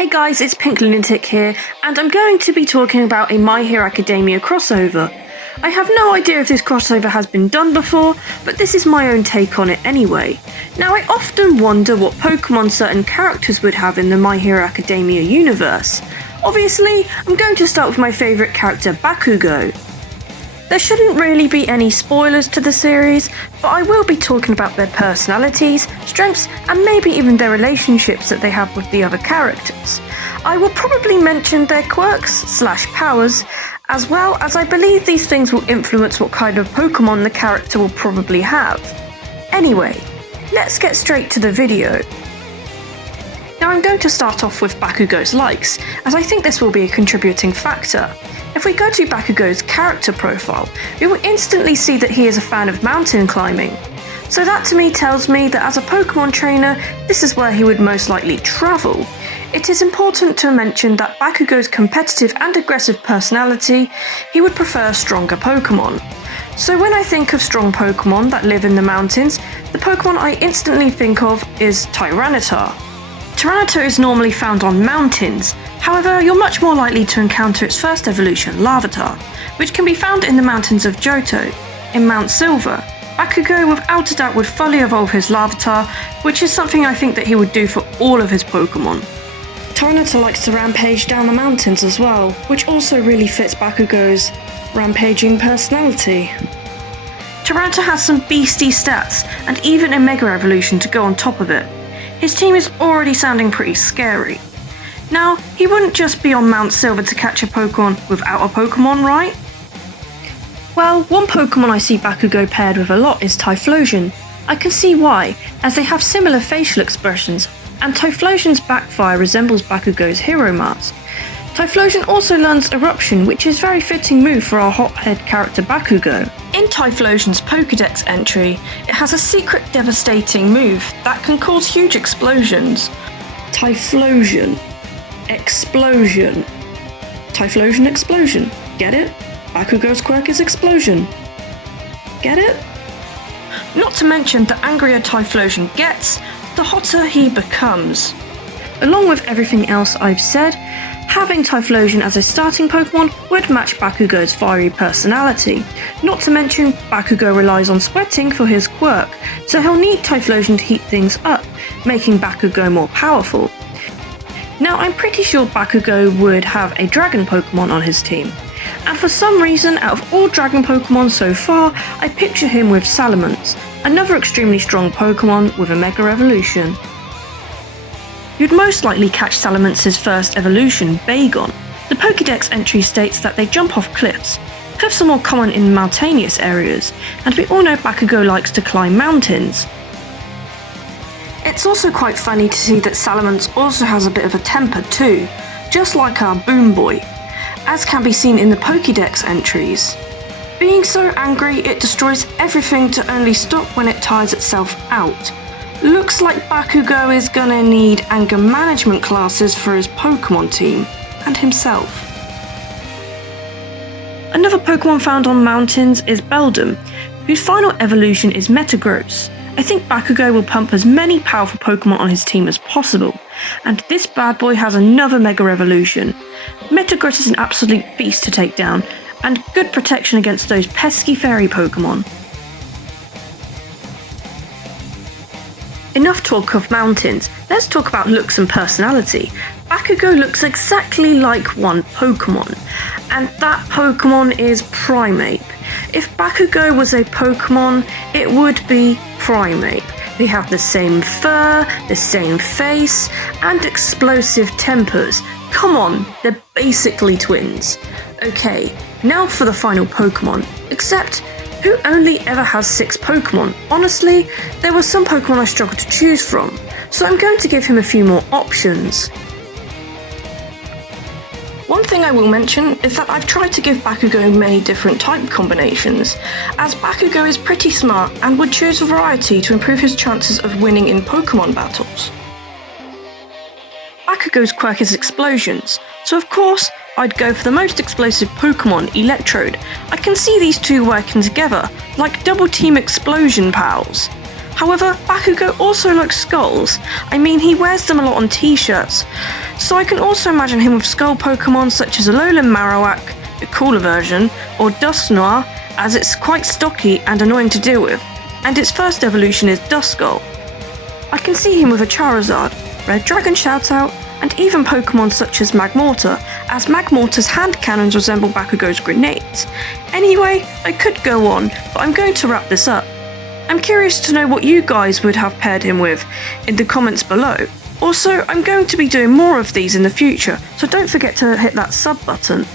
Hey guys, it's Pink Lunatic here, and I'm going to be talking about a My Hero Academia crossover. I have no idea if this crossover has been done before, but this is my own take on it anyway. Now, I often wonder what Pokemon certain characters would have in the My Hero Academia universe. Obviously, I'm going to start with my favourite character, Bakugo. There shouldn't really be any spoilers to the series, but I will be talking about their personalities, strengths, and maybe even their relationships that they have with the other characters. I will probably mention their quirks/powers, as well as I believe these things will influence what kind of Pokemon the character will probably have. Anyway, let's get straight to the video. Now I'm going to start off with Bakugo's likes, as I think this will be a contributing factor. If we go to Bakugo's character profile, we will instantly see that he is a fan of mountain climbing. So that to me tells me that as a Pokemon trainer, this is where he would most likely travel. It is important to mention that Bakugo's competitive and aggressive personality, he would prefer stronger Pokemon. So when I think of strong Pokemon that live in the mountains, the Pokemon I instantly think of is Tyranitar. Tyranitar is normally found on mountains, however you're much more likely to encounter its first evolution, Larvitar, which can be found in the mountains of Johto. In Mount Silver, Bakugo without a doubt would fully evolve his Larvitar, which is something I think that he would do for all of his Pokemon. Tyranitar likes to rampage down the mountains as well, which also really fits Bakugo's rampaging personality. Tyranitar has some beastie stats, and even a Mega Evolution to go on top of it. His team is already sounding pretty scary. Now, he wouldn't just be on Mount Silver to catch a Pokemon without a Pokemon, right? Well, one Pokemon I see Bakugo paired with a lot is Typhlosion. I can see why, as they have similar facial expressions, and Typhlosion's backfire resembles Bakugo's hero mask. Typhlosion also learns Eruption, which is a very fitting move for our hothead character Bakugo. In Typhlosion's Pokédex entry, it has a secret devastating move that can cause huge explosions. Typhlosion. Explosion. Typhlosion Explosion. Get it? Bakugo's quirk is Explosion. Get it? Not to mention, the angrier Typhlosion gets, the hotter he becomes. Along with everything else I've said, having Typhlosion as a starting Pokemon would match Bakugo's fiery personality. Not to mention, Bakugo relies on sweating for his quirk, so he'll need Typhlosion to heat things up, making Bakugo more powerful. Now, I'm pretty sure Bakugo would have a Dragon Pokemon on his team, and for some reason, out of all Dragon Pokemon so far, I picture him with Salamence, another extremely strong Pokemon with a Mega Evolution. You'd most likely catch Salamence's first evolution, Bagon. The Pokédex entry states that they jump off cliffs. Cliffs are more common in mountainous areas, and we all know Bakugo likes to climb mountains. It's also quite funny to see that Salamence also has a bit of a temper too, just like our Boom Boy, as can be seen in the Pokédex entries. Being so angry, it destroys everything to only stop when it tires itself out. Looks like Bakugo is gonna need anger management classes for his Pokemon team, and himself. Another Pokemon found on mountains is Beldum, whose final evolution is Metagross. I think Bakugo will pump as many powerful Pokemon on his team as possible, and this bad boy has another Mega Evolution. Metagross is an absolute beast to take down, and good protection against those pesky fairy Pokemon. Enough talk of mountains, let's talk about looks and personality. Bakugo looks exactly like one Pokemon, and that Pokemon is Primeape. If Bakugo was a Pokemon, it would be Primeape. They have the same fur, the same face, and explosive tempers. Come on, they're basically twins. Okay, now for the final Pokemon, except who only ever has 6 Pokemon? Honestly, there were some Pokemon I struggled to choose from, so I'm going to give him a few more options. One thing I will mention is that I've tried to give Bakugo many different type combinations, as Bakugo is pretty smart and would choose a variety to improve his chances of winning in Pokemon battles. Bakugo's quirk is Explosions, so of course, I'd go for the most explosive Pokemon, Electrode. I can see these two working together, like double team explosion pals. However, Bakugo also likes skulls. I mean, he wears them a lot on t-shirts. So I can also imagine him with skull Pokemon such as Alolan Marowak, the cooler version, or Dusknoir, as it's quite stocky and annoying to deal with, and its first evolution is Duskull. I can see him with a Charizard, Red Dragon Shoutout, and even Pokemon such as Magmortar, as Magmortar's hand cannons resemble Bakugo's grenades. Anyway, I could go on, but I'm going to wrap this up. I'm curious to know what you guys would have paired him with in the comments below. Also, I'm going to be doing more of these in the future, so don't forget to hit that sub button.